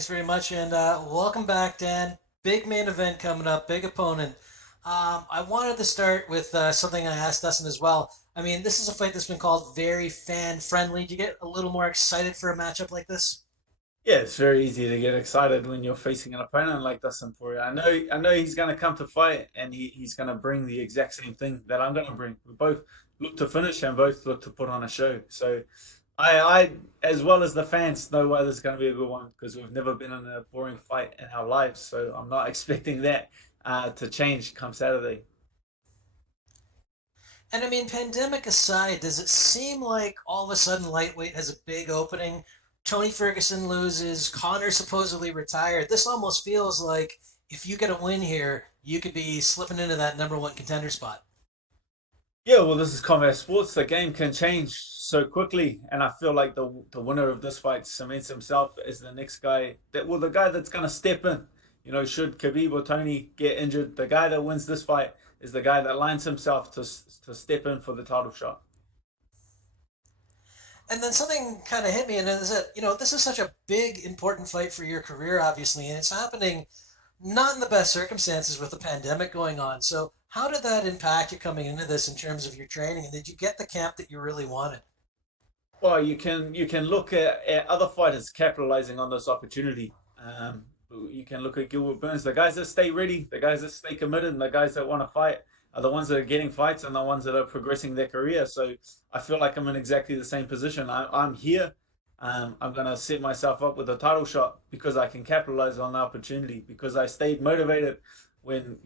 Thanks very much, and welcome back, Dan. Big main event coming up, big opponent. I wanted to start with something I asked Dustin as well. I mean, this is a fight that's been called very fan friendly. Do you get a little more excited for a matchup like this? Yeah, it's very easy to get excited when you're facing an opponent like Dustin Poirier. I know he's going to come to fight, and he's going to bring the exact same thing that I'm going to bring. We both look to finish and both look to put on a show. So, I as well as the fans, know why this is going to be a good one because we've never been in a boring fight in our lives. So I'm not expecting that to change come Saturday. And I mean, pandemic aside, does it seem like all of a sudden lightweight has a big opening? Tony Ferguson loses, Connor supposedly retired. This almost feels like if you get a win here, you could be slipping into that number one contender spot. Yeah, well, this is combat sports. The game can change so quickly, and I feel like the winner of this fight cements himself as the next guy the guy that's gonna step in. Should Khabib or Tony get injured, the guy that wins this fight is the guy that lines himself to step in for the title shot. And then something kind of hit me, and is that this is such a big, important fight for your career, obviously, and it's happening not in the best circumstances with the pandemic going on. So, how did that impact you coming into this in terms of your training? And did you get the camp that you really wanted? Well, you can look at other fighters capitalizing on this opportunity. You can look at Gilbert Burns, the guys that stay ready, the guys that stay committed, and the guys that want to fight are the ones that are getting fights and the ones that are progressing their career. So I feel like I'm in exactly the same position. I'm here. I'm gonna set myself up with a title shot because I can capitalize on the opportunity because I stayed motivated when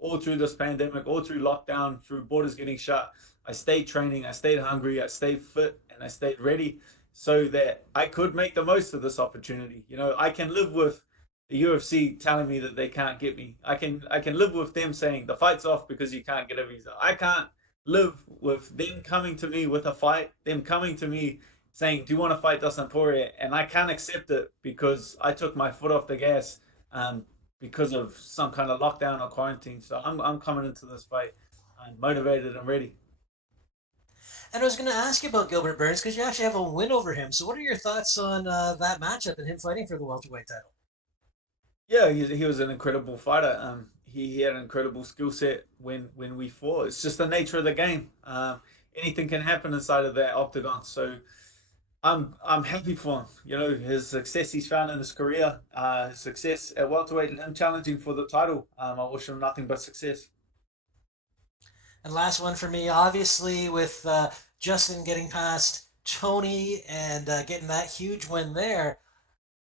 all through this pandemic, all through lockdown, through borders getting shut. I stayed training, I stayed hungry, I stayed fit, and I stayed ready so that I could make the most of this opportunity. I can live with the UFC telling me that they can't get me. I can live with them saying the fight's off because you can't get a visa. I can't live with them coming to me with a fight, them coming to me saying, "Do you want to fight Dustin Poirier?" And I can't accept it because I took my foot off the gas um, because of some kind of lockdown or quarantine. So I'm coming into this fight motivated and ready. And I was going to ask you about Gilbert Burns because you actually have a win over him. So, what are your thoughts on that matchup and him fighting for the welterweight title? Yeah, he was an incredible fighter. He had an incredible skill set when we fought. It's just the nature of the game. Anything can happen inside of that octagon. So I'm happy for him. His success he's found in his career, his success at welterweight, and him challenging for the title. I wish him nothing but success. And last one for me, obviously, with Justin getting past Tony and getting that huge win there,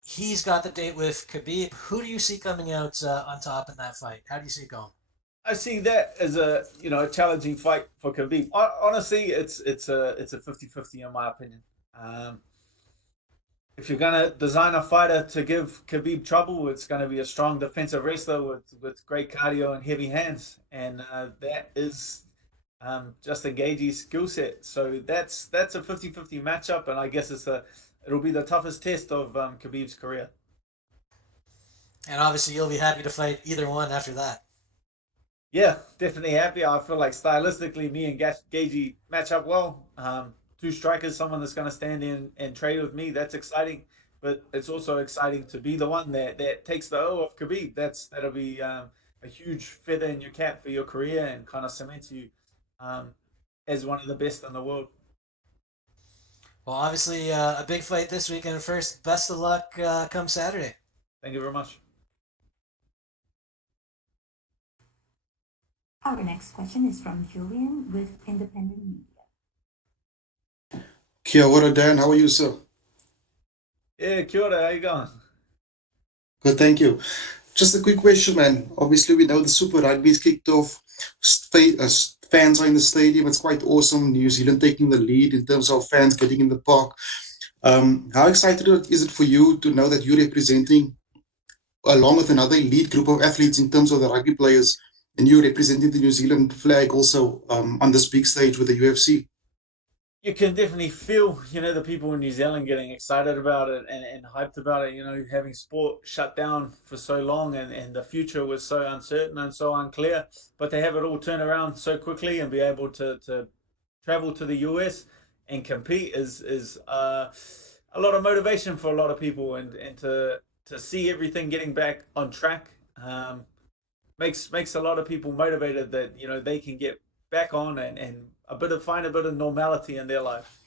he's got the date with Khabib. Who do you see coming out on top in that fight? How do you see it going? I see that as a challenging fight for Khabib. Honestly, it's a 50-50 in my opinion. Um, if you're gonna design a fighter to give Khabib trouble, it's gonna be a strong defensive wrestler with great cardio and heavy hands, and that is Justin Gaethje's skill set. So that's a 50-50 matchup, and I guess it'll be the toughest test of Khabib's career. And obviously, you'll be happy to fight either one after that. Yeah, definitely happy. I feel like stylistically, me and Gagey match up well. Two strikers, someone that's going to stand in and trade with me. That's exciting, but it's also exciting to be the one that takes the O of Khabib. That'll be a huge feather in your cap for your career and kind of cements you um, as one of the best in the world. Well, obviously, a big fight this weekend. First, best of luck come Saturday. Thank you very much. Our next question is from Julian with Independent Media. Kia ora, Dan. How are you, sir? Yeah, kia ora, how you going? Good, thank you. Just a quick question, man. Obviously, we know the Super Rugby's kicked off. Fans are in the stadium. It's quite awesome. New Zealand taking the lead in terms of fans getting in the park. How excited is it for you to know that you're representing, along with another elite group of athletes in terms of the rugby players, and you're representing the New Zealand flag also on this big stage with the UFC? You can definitely feel, the people in New Zealand getting excited about it and hyped about it, having sport shut down for so long and the future was so uncertain and so unclear. But to have it all turn around so quickly and be able to travel to the US and compete is a lot of motivation for a lot of people and to to see everything getting back on track makes a lot of people motivated that they can get back on and find a bit of normality in their life.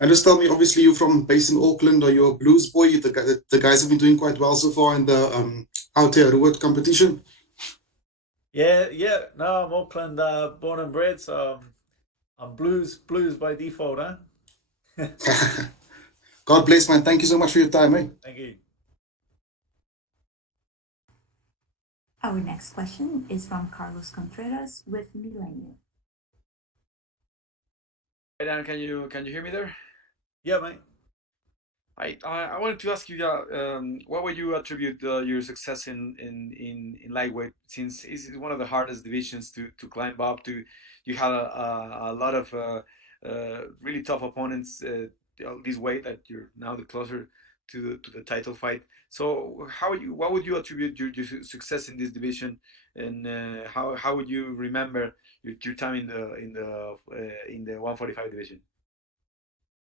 And just tell me, obviously you're based in Auckland, are you a Blues boy? The guys have been doing quite well so far in the Aotearoa competition. Yeah. No, I'm Auckland born and bred, so I'm blues by default, huh? God bless, man. Thank you so much for your time, eh? Thank you. Our next question is from Carlos Contreras with Millennium. Hey Dan, can you hear me there? Yeah, mate. I wanted to ask you, what would you attribute your success in lightweight, since it's one of the hardest divisions to climb up to. You had a lot of really tough opponents this weight that you're now the closer to the title fight. So what would you attribute your success in this division, and how would you remember your time in the 145 division?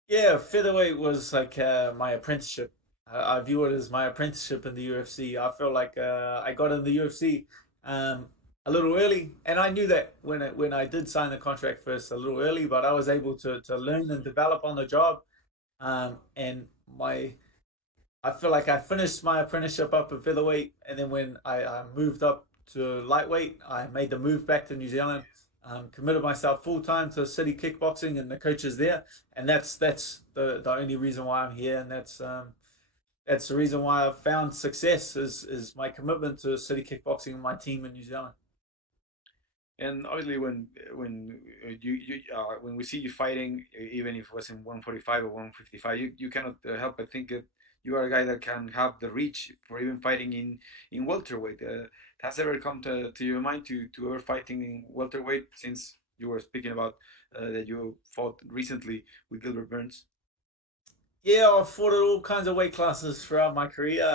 Yeah, featherweight was like my apprenticeship. I view it as my apprenticeship in the UFC. I feel like I got in the UFC um, a little early, and I knew that when I did sign the contract first a little early, but I was able to learn and develop on the job. And I feel like I finished my apprenticeship up at featherweight, and then when I moved up to lightweight, I made the move back to New Zealand. Committed myself full time to City Kickboxing and the coaches there, and that's the only reason why I'm here, and that's the reason why I've found success is my commitment to City Kickboxing and my team in New Zealand. And obviously, when we see you fighting, even if it was in 145 or 155, you cannot help but think that you are a guy that can have the reach for even fighting in welterweight. Has ever come to your mind to ever fighting in welterweight, since you were speaking about that you fought recently with Gilbert Burns? Yeah, I've fought at all kinds of weight classes throughout my career.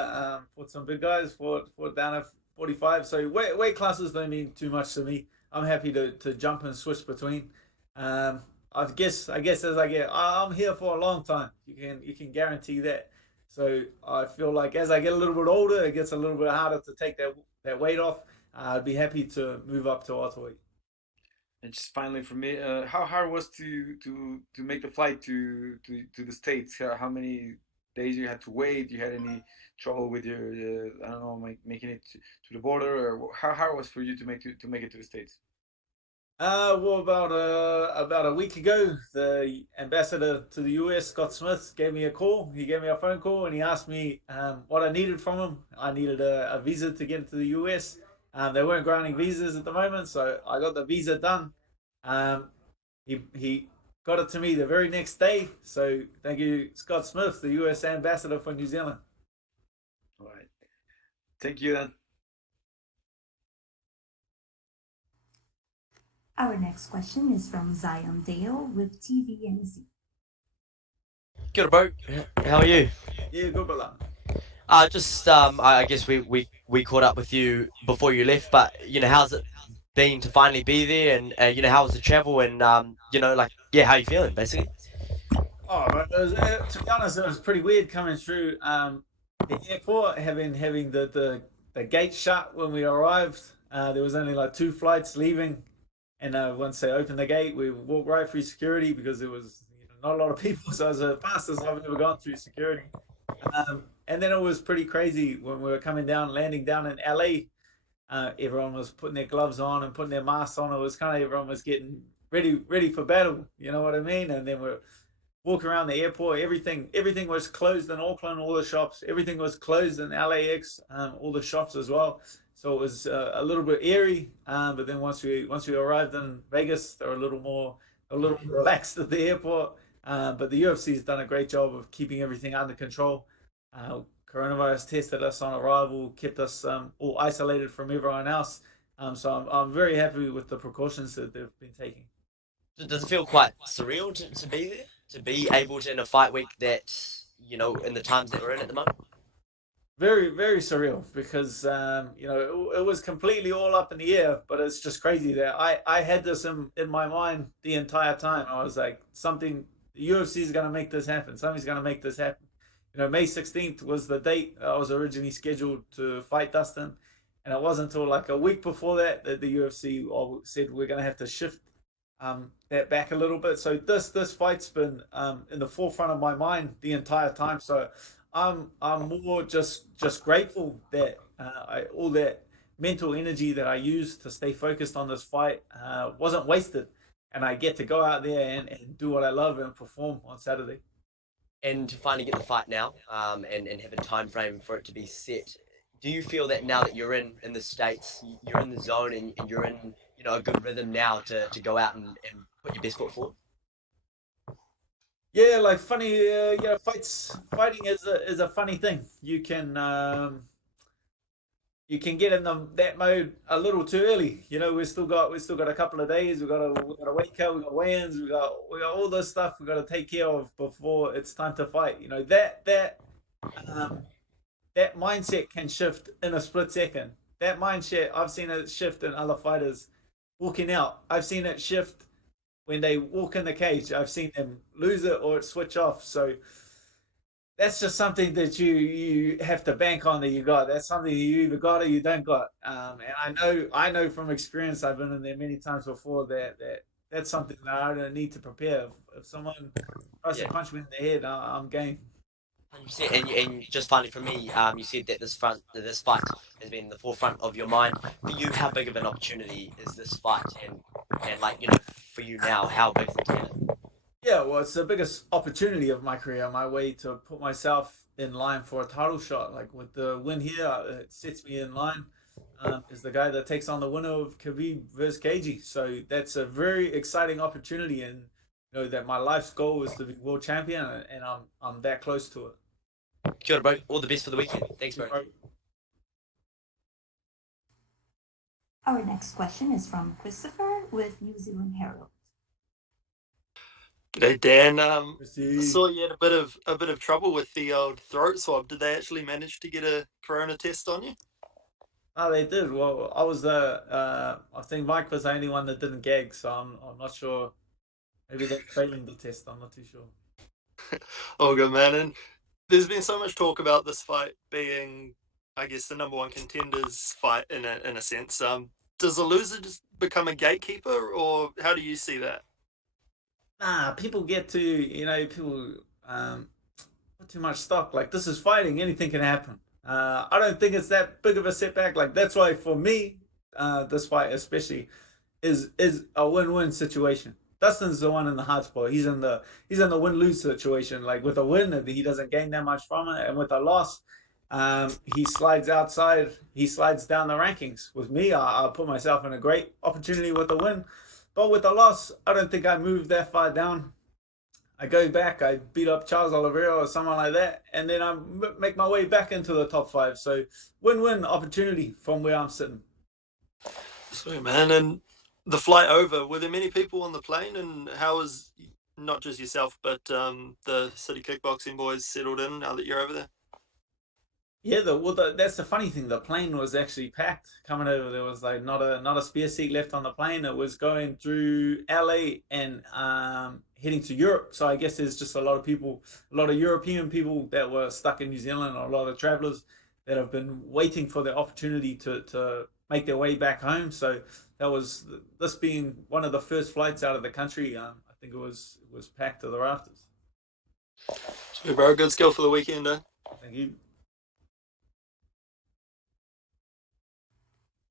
Fought some big guys, fought down at 45. So weight classes don't mean too much to me. I'm happy to jump and switch between. Um, I guess as I'm here for a long time. You can guarantee that. So I feel like as I get a little bit older, it gets a little bit harder to take that weight off. I'd be happy to move up to welterweight. And just finally for me, how hard was to make the flight to the States? How many days you had to wait? You had any trouble with your I don't know, making it to the border, or how hard was for you to make it to the States? Well, about a week ago, the ambassador to the US, Scott Smith, gave me a call. He gave me a phone call and he asked me what I needed from him. I needed a visa to get into the US. They weren't granting visas at the moment, so I got the visa done. Um, he got it to me the very next day. So thank you, Scott Smith, the US ambassador for New Zealand. All right, thank you then. Our next question is from Zion Dale with TVNZ. Good, bro. How are you? Yeah, good luck. Just I guess we caught up with you before you left, but how's it been to finally be there, and how was the travel, and like, yeah, how you feeling basically? Oh, but to be honest, it was pretty weird coming through the airport, having the gate shut when we arrived. There was only like two flights leaving, and once they opened the gate, we walked right through security because there was not a lot of people. So it was the fastest I've ever gone through security. And then it was pretty crazy when we were landing down in LA. Everyone was putting their gloves on and putting their masks on. It was kind of everyone was getting ready for battle. You know what I mean? And then we're walking around the airport. Everything was closed in Auckland. All the shops. Everything was closed in LAX. All the shops as well. So it was a little bit eerie. But then once we arrived in Vegas, they were a little more relaxed at the airport. But the UFC has done a great job of keeping everything under control. Coronavirus tested us on arrival, kept us all isolated from everyone else. So I'm very happy with the precautions that they've been taking. Does it feel quite surreal to be there, to be able to in a fight week that in the times that we're in at the moment? Very, very surreal because it was completely all up in the air, but it's just crazy that I had this in my mind the entire time. I was like, the UFC is going to make this happen. Somebody's going to make this happen. May 16th was the date I was originally scheduled to fight Dustin, and it wasn't until like a week before that that the UFC said we're going to have to shift that back a little bit. So this fight's been in the forefront of my mind the entire time. So I'm more just grateful that all that mental energy that I used to stay focused on this fight wasn't wasted, and I get to go out there and do what I love and perform on Saturday. And to finally get the fight now, and have a time frame for it to be set. Do you feel that now that you're in the States, you're in the zone and you're in a good rhythm now to go out and put your best foot forward? Yeah, like funny, fighting is a funny thing. You can get in that mode a little too early. We still got a couple of days. We got to wake up. We got weigh-ins. We got all this stuff we got to take care of before it's time to fight. Um, that mindset can shift in a split second. That mindset, I've seen it shift in other fighters walking out. I've seen it shift when they walk in the cage. I've seen them lose it or it switch off. So that's just something that you have to bank on that you got. That's something you either got or you don't got. And I know from experience, I've been in there many times before that's something that I don't need to prepare. If someone tries to Yeah. punch me in the head, I'm game. 100%. And just finally for me, you said that this fight has been in the forefront of your mind. For you, how big of an opportunity is this fight? And like for you now, how big is it to get it? Yeah, well, it's the biggest opportunity of my career, my way to put myself in line for a title shot. Like with the win here, it sets me in line. Is the guy that takes on the winner of Khabib versus KG. So that's a very exciting opportunity, and that my life's goal is to be world champion, and I'm that close to it. Kia ora, bro. All the best for the weekend. Thanks, bro. Our next question is from Christopher with New Zealand Herald. G'day, Dan. I See. saw you had a bit of trouble with the old throat swab. Did they actually manage to get a corona test on you? Oh, they did. Well, I think Mike was the only one that didn't gag, so I'm not sure. Maybe they're failing the test. I'm not too sure. Oh, good man. And there's been so much talk about this fight being, I guess, the number one contenders fight in a sense. Does the loser just become a gatekeeper, or how do you see that? Nah, people people put too much stock. Like, this is fighting, anything can happen. I don't think it's that big of a setback. Like, that's why for me, this fight especially is a win-win situation. Dustin's the one in the hard spot. He's in the win-lose situation. Like, with a win, he doesn't gain that much from it, and with a loss, he slides outside. He slides down the rankings. With me, I put myself in a great opportunity with a win, but with a loss, I don't think I moved that far down. I go back, I beat up Charles Oliveira or someone like that, and then I make my way back into the top five. So win-win opportunity from where I'm sitting. Sweet, man. And the flight over, were there many people on the plane? And how was not just yourself, but the City Kickboxing boys settled in now that you're over there? Yeah, that's the funny thing. The plane was actually packed coming over. There was like not a spare seat left on the plane. It was going through LA and heading to Europe. So I guess there's just a lot of people, a lot of European people that were stuck in New Zealand, or a lot of travelers that have been waiting for the opportunity to make their way back home. So that was this being one of the first flights out of the country. I think it was packed to the rafters. Sweet, bro. Good skill for the weekend, eh? Thank you.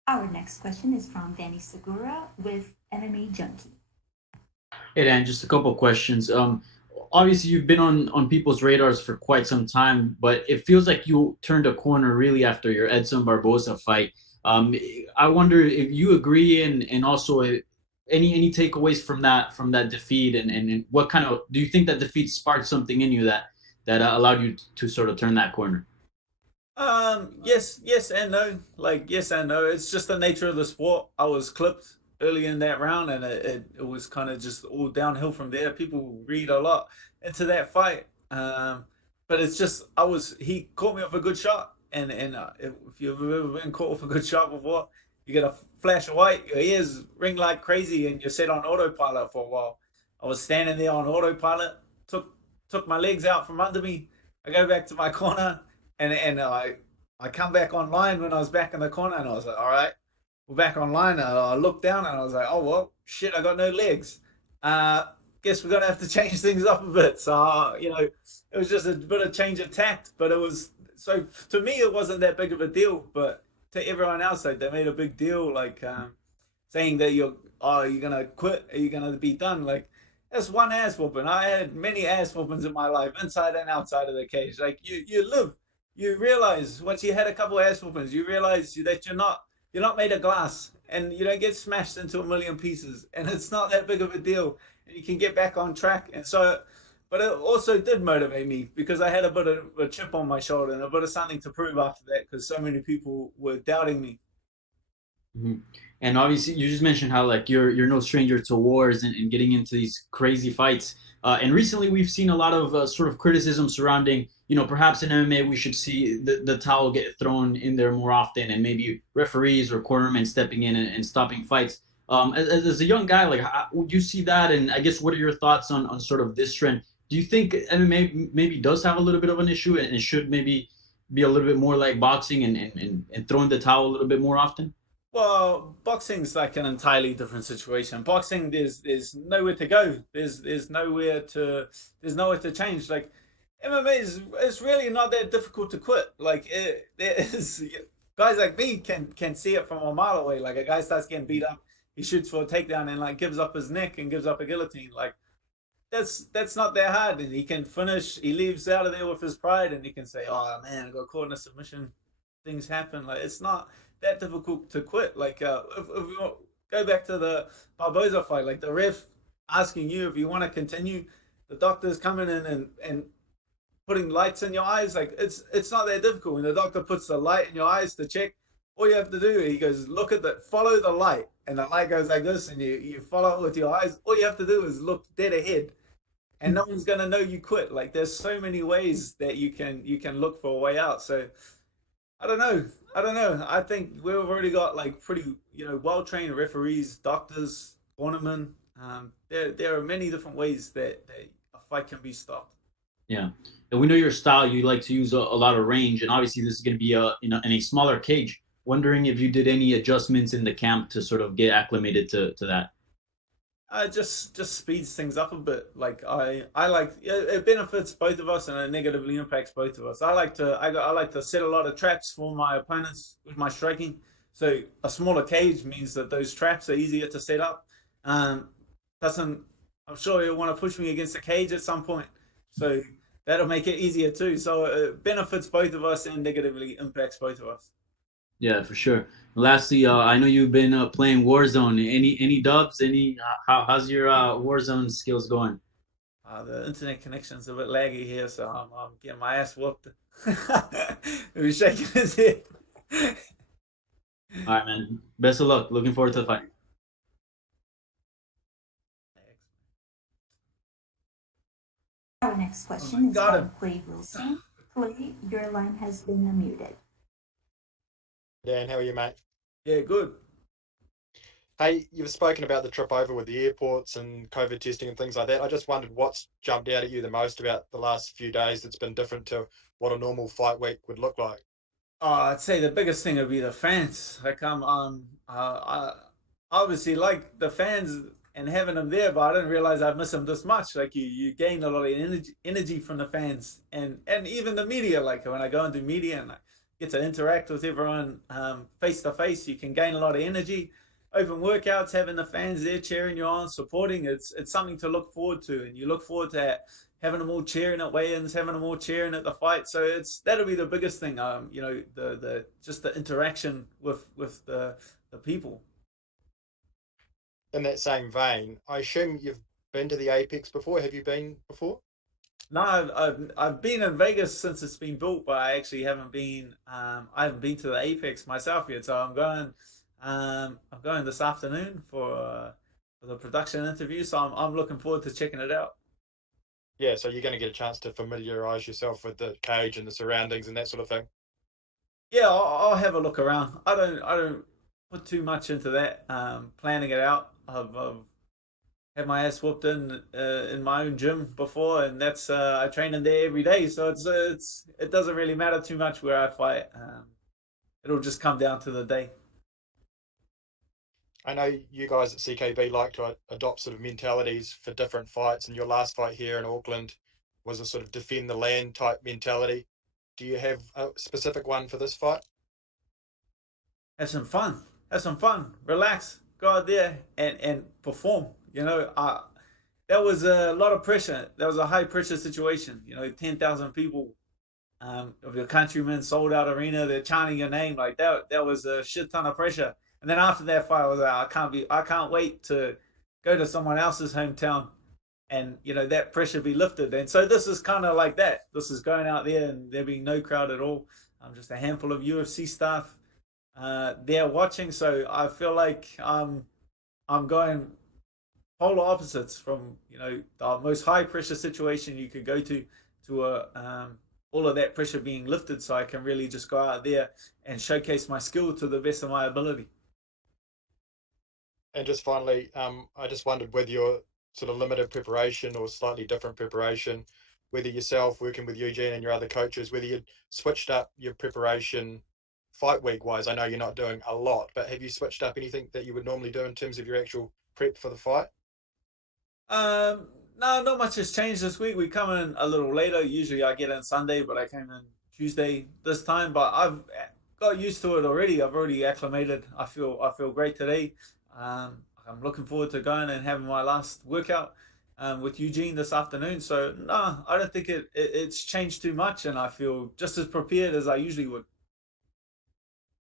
Our next question is from Danny Segura with MMA Junkie. Hey Dan, just a couple of questions. Obviously you've been on people's radars for quite some time, but it feels like you turned a corner really after your Edson Barboza fight. I wonder if you agree, and also any takeaways from that defeat, and what kind of, do you think that defeat sparked something in you that allowed you to sort of turn that corner? Yes and no. Like, yes and no. It's just the nature of the sport. I was clipped early in that round, and it was kind of just all downhill from there. People read a lot into that fight, but it's just he caught me off a good shot, and if you've ever been caught off a good shot before, you get a flash of white, your ears ring like crazy, and you're set on autopilot for a while. I was standing there on autopilot, took my legs out from under me, I go back to my corner, and I come back online when I was back in the corner, and I was like, all right, we're back online. And I looked down, and I was like, oh well, shit, I got no legs. Uh, Guess we're gonna have to change things up a bit. So it was just a bit of change of tact, but it was so to me it wasn't that big of a deal, but to everyone else, like they made a big deal, like saying that you're gonna quit, are you gonna be done? Like that's one ass whooping. I had many ass whoopings in my life, inside and outside of the cage. Like you realize once you had a couple ass whoopings, you realize that you're not made of glass, and you don't get smashed into a million pieces, and it's not that big of a deal, and you can get back on track. And so, but it also did motivate me because I had a bit of a chip on my shoulder and a bit of something to prove after that because so many people were doubting me. Mhm. And obviously, you just mentioned how like you're no stranger to wars and getting into these crazy fights. And recently, we've seen a lot of sort of criticism surrounding, perhaps in MMA we should see the towel get thrown in there more often, and maybe referees or cornermen stepping in and stopping fights. As a young guy, like, how, would you see that? And I guess what are your thoughts on sort of this trend? Do you think MMA maybe does have a little bit of an issue and should maybe be a little bit more like boxing and throwing the towel a little bit more often? Well, boxing's like an entirely different situation. Boxing, there's nowhere to go. There's nowhere to change. Like MMA is really not that difficult to quit. Like there is guys like me can see it from a mile away. Like a guy starts getting beat up, he shoots for a takedown and like gives up his neck and gives up a guillotine. Like that's not that hard, and he can finish. He leaves out of there with his pride, and he can say, "Oh man, I got caught in a submission. Things happen." Like it's not that difficult to quit. Like if we go back to the Barboza fight, like the ref asking you if you want to continue, the doctor's coming in and putting lights in your eyes. Like it's not that difficult. When the doctor puts the light in your eyes to check, all you have to do, he goes, look at the follow the light, and the light goes like this, and you follow it with your eyes. All you have to do is look dead ahead, and no one's gonna know you quit. Like there's so many ways that you can look for a way out. So I don't know. I don't know. I think we've already got like pretty well trained referees, doctors, cornermen. There are many different ways that a fight can be stopped. Yeah, and we know your style. You like to use a lot of range, and obviously this is going to be in a smaller cage. Wondering if you did any adjustments in the camp to sort of get acclimated to that. Just speeds things up a bit. Like I like it benefits both of us and it negatively impacts both of us. I like to set a lot of traps for my opponents with my striking. So a smaller cage means that those traps are easier to set up. Um, doesn't I'm sure he'll want to push me against the cage at some point. So that'll make it easier too. So it benefits both of us and negatively impacts both of us. Yeah, for sure. Lastly, I know you've been playing Warzone. Any dubs? How's your Warzone skills going? The internet connection's a bit laggy here, so I'm getting my ass whooped. He's shaking his head. All right, man. Best of luck. Looking forward to the fight. Our next Oh my question is god. from Clay Wilson. Clay, your line has been unmuted. Dan, how are you, mate? Yeah, good. Hey, you've spoken about the trip over with the airports and COVID testing and things like that. I just wondered what's jumped out at you the most about the last few days that's been different to what a normal fight week would look like. I'd say the biggest thing would be the fans. Like I obviously like the fans and having them there, but I didn't realize I'd miss them this much. Like you gain a lot of energy from the fans and even the media. Like when I go into media and I get to interact with everyone face to face, you can gain a lot of energy. Open workouts, having the fans there cheering you on, supporting, it's something to look forward to, and you look forward to having them all cheering at weigh-ins, having them all cheering at the fight. So that'll be the biggest thing. The just the interaction with the people. In that same vein, I assume you've been to the Apex before. Have you been before? No, I've been in Vegas since it's been built, but I actually haven't been. I haven't been to the Apex myself yet. So I'm going. I'm going this afternoon for the production interview. So I'm looking forward to checking it out. Yeah, so you're going to get a chance to familiarize yourself with the cage and the surroundings and that sort of thing. Yeah, I'll have a look around. I don't put too much into that. Planning it out. I've had my ass whooped in my own gym before, and that's I train in there every day. So it doesn't really matter too much where I fight. It'll just come down to the day. I know you guys at CKB like to adopt sort of mentalities for different fights, and your last fight here in Auckland was a sort of defend the land type mentality. Do you have a specific one for this fight? Have some fun. Have some fun. Relax. Go out there and perform. That was a lot of pressure. That was a high pressure situation. 10,000 people of your countrymen, sold out arena. They're chanting your name like that. That was a shit ton of pressure. And then after that fight, I was like, I can't wait to go to someone else's hometown and that pressure be lifted. And so this is kind of like that. This is going out there and there being no crowd at all. Just a handful of UFC staff there watching. So I feel like I'm going polar opposites from the most high pressure situation you could go to all of that pressure being lifted, so I can really just go out there and showcase my skill to the best of my ability. And just finally, I just wondered whether your sort of limited preparation or slightly different preparation, whether yourself working with Eugene and your other coaches, whether you'd switched up your preparation fight week wise. I know you're not doing a lot, but have you switched up anything that you would normally do in terms of your actual prep for the fight? No, not much has changed this week. We come in a little later. Usually I get in Sunday, but I came in Tuesday this time. But I've got used to it already. I've already acclimated. I feel great today. I'm looking forward to going and having my last workout with Eugene this afternoon. So no, I don't think it's changed too much, and I feel just as prepared as I usually would.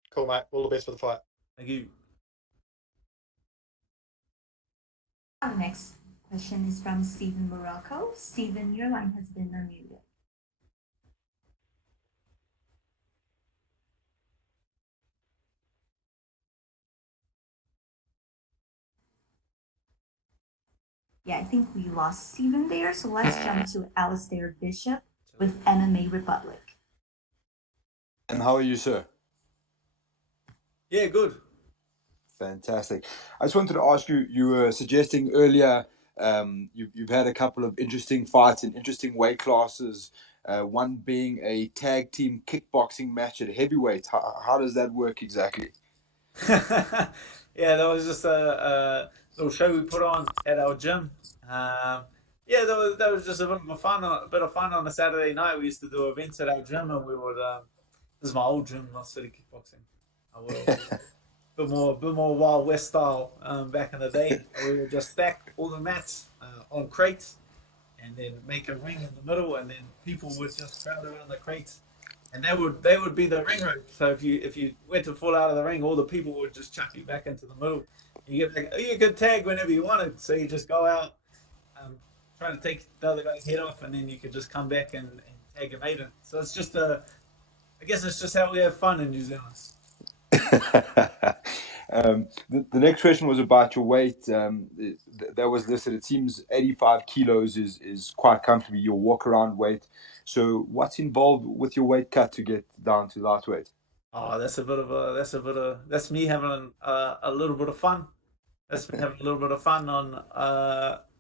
Cool, mate. All the best for the fight. Thank you. Our next question is from Stephen Morocco. Stephen, your line has been unmuted. Yeah, I think we lost Stephen there. So let's jump to Alistair Bishop with MMA Republic. And how are you, sir? Yeah, good. Fantastic. I just wanted to ask you, you were suggesting earlier you've had a couple of interesting fights in interesting weight classes, one being a tag team kickboxing match at heavyweight. How does that work exactly? Yeah, that was just a little show we put on at our gym. Yeah, that was just a bit of fun on a Saturday night. We used to do events at our gym, and we would. This is my old gym, not City Kickboxing. I will. Bit more Wild West style back in the day. We would just stack all the mats on crates, and then make a ring in the middle, and then people would just crowd around the crates, and they would be the ring rope. So if you went to fall out of the ring, all the people would just chuck you back into the middle. You could tag whenever you wanted, so you just go out, try to take the other guy's head off, and then you could just come back and tag your mate in. So it's just I guess it's just how we have fun in New Zealand. The next question was about your weight. That was listed. It seems 85 kilos is quite comfortably your walk around weight. So what's involved with your weight cut to get down to lightweight? Oh, that's me having a little bit of fun. That's me having a little bit of fun on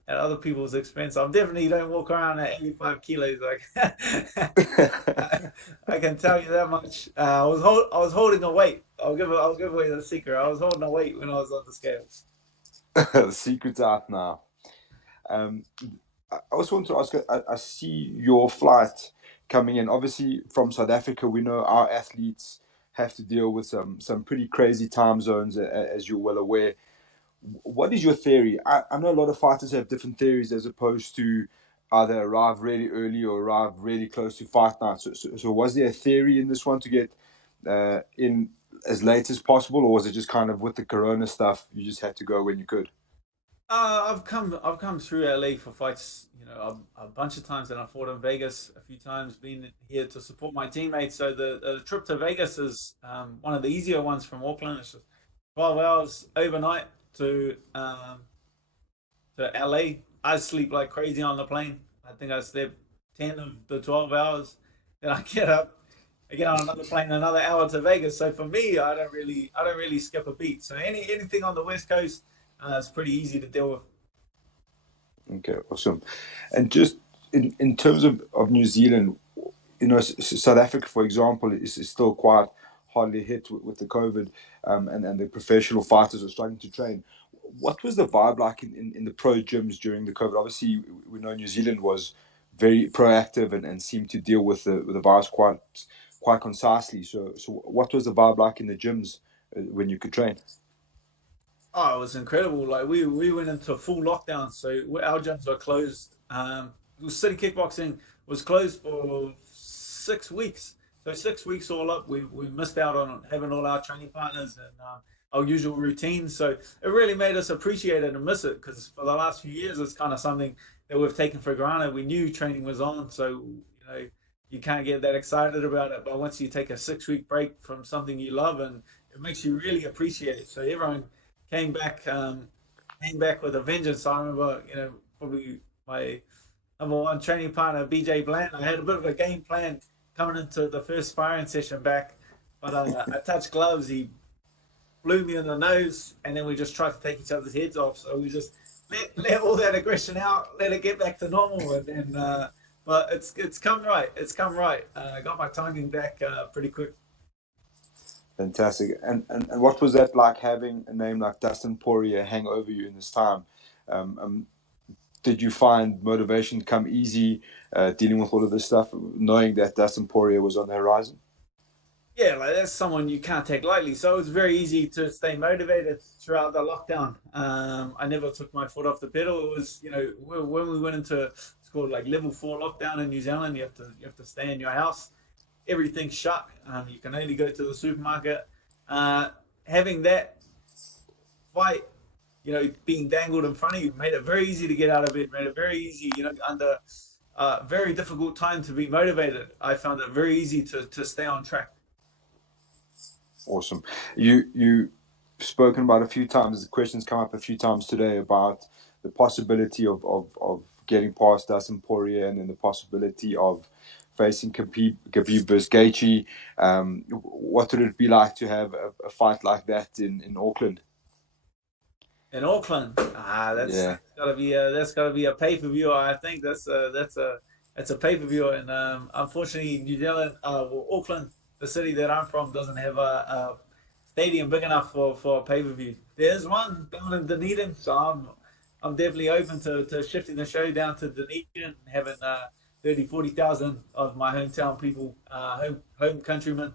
at other people's expense. I definitely don't walk around at 85 kilos. Like I can tell you that much. I was holding a weight. I'll give away the secret. I was holding a weight when I was on the scales. The secret's out now. I also want to ask. I see your flight coming in. Obviously, from South Africa, we know our athletes have to deal with some pretty crazy time zones, as you're well aware. What is your theory? I know a lot of fighters have different theories as opposed to either arrive really early or arrive really close to fight night. So was there a theory in this one to get in as late as possible, or was it just kind of with the corona stuff, you just had to go when you could? I've come through LA for fights, a bunch of times, and I fought in Vegas a few times. Been here to support my teammates. So the trip to Vegas is one of the easier ones from Auckland. It's just 12 hours overnight to LA. I sleep like crazy on the plane. I think I slept 10 of the 12 hours. Then I get on another plane another hour to Vegas. So for me, I don't really skip a beat. So anything on the West Coast is pretty easy to deal with. Okay, awesome. And just in terms of New Zealand, South Africa, for example, is still quite hardly hit with the COVID, and the professional fighters are starting to train. What was the vibe like in the pro gyms during the COVID? Obviously, we know New Zealand was very proactive and seemed to deal with the virus quite concisely. So what was the vibe like in the gyms when you could train? Oh, it was incredible. Like we went into full lockdown, so our gyms were closed. City kickboxing was closed for 6 weeks. So 6 weeks all up, we missed out on having all our training partners and our usual routine. So it really made us appreciate it and miss it because for the last few years, it's kind of something that we've taken for granted. We knew training was on, so you can't get that excited about it. But once you take a 6 week break from something you love, and it makes you really appreciate it. So everyone came back came back with a vengeance. I remember, probably my number one training partner, BJ Bland. I had a bit of a game plan coming into the first sparring session back, but I touched gloves. He blew me in the nose, and then we just tried to take each other's heads off. So we just let all that aggression out, let it get back to normal, and then. But it's come right. It's come right. I got my timing back pretty quick. Fantastic. And what was that like having a name like Dustin Poirier hang over you in this time? Um, did you find motivation come easy dealing with all of this stuff, knowing that Dustin Poirier was on the horizon? Yeah, like that's someone you can't take lightly. So it was very easy to stay motivated throughout the lockdown. I never took my foot off the pedal. It was, when we went into it's called like level 4 lockdown in New Zealand. You have to stay in your house. Everything's shut. You can only go to the supermarket. Having that fight, being dangled in front of you made it very easy to get out of bed. Made it very easy, under a very difficult time to be motivated. I found it very easy to stay on track. Awesome. You spoken about a few times. The questions come up a few times today about the possibility of getting past Dustin Poirier, and then the possibility of facing Khabib versus Gaethje. What would it be like to have a fight like that in Auckland? In Auckland, Yeah, that's gotta be a pay per view. I think that's a pay per view, and unfortunately, New Zealand, Auckland, the city that I'm from, doesn't have a stadium big enough for a pay per view. There's one down in Dunedin, so I'm definitely open to shifting the show down to Dunedin and having 30,000-40,000 of my hometown people, home countrymen,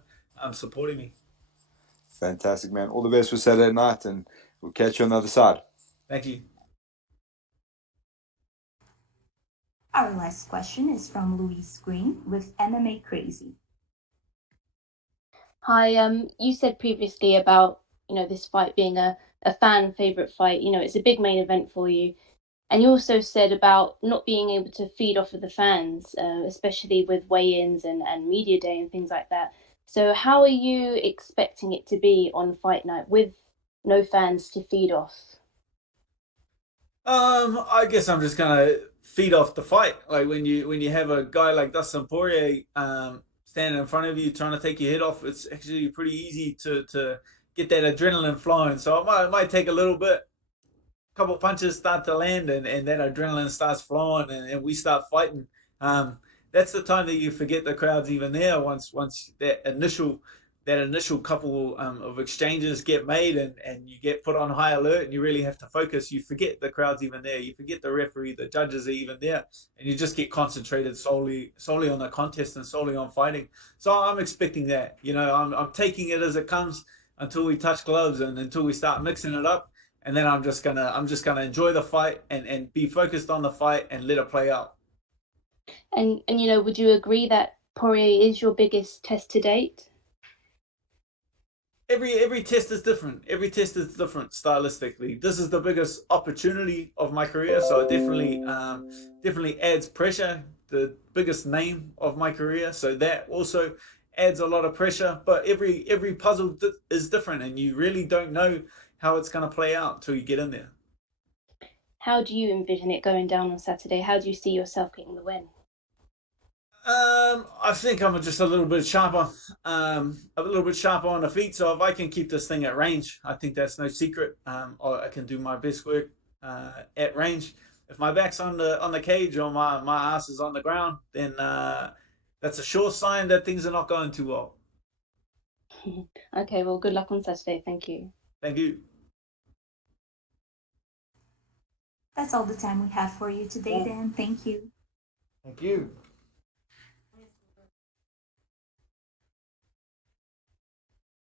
supporting me. fantastic, man. All the best for Saturday night, and we'll catch you on the other side. Thank you. Our last question is from Louise Green with MMA Crazy. Hi, you said previously about, this fight being a fan favorite fight. It's a big main event for you. And you also said about not being able to feed off of the fans, especially with weigh-ins and media day and things like that. So how are you expecting it to be on fight night with no fans to feed off? I guess I'm just gonna feed off the fight. Like when you have a guy like Dustin Poirier standing in front of you trying to take your head off, it's actually pretty easy to get that adrenaline flowing. So it might take a little bit. Couple punches start to land, and then adrenaline starts flowing, and we start fighting. That's the time that you forget the crowd's even there. Once that initial couple of exchanges get made, and you get put on high alert, and you really have to focus, you forget the crowd's even there. You forget the referee, the judges are even there, and you just get concentrated solely on the contest and solely on fighting. So I'm expecting that. I'm taking it as it comes until we touch gloves and until we start mixing it up, and then I'm just gonna enjoy the fight and be focused on the fight and let it play out. And would you agree that Poirier is your biggest test to date? Every test is different. Every test is different stylistically. This is the biggest opportunity of my career, so it definitely adds pressure. The biggest name of my career, so that also adds a lot of pressure. But every puzzle is different, and you really don't know how it's going to play out until you get in there. How do you envision it going down on Saturday? How do you see yourself getting the win? I think I'm just a little bit sharper, on the feet. So if I can keep this thing at range, I think that's no secret. I can do my best work at range. If my back's on the cage or my ass is on the ground, then that's a sure sign that things are not going too well. Okay, well, good luck on Saturday. Thank you. Thank you. That's all the time we have for you today, Oh. Dan. Thank you. Thank you.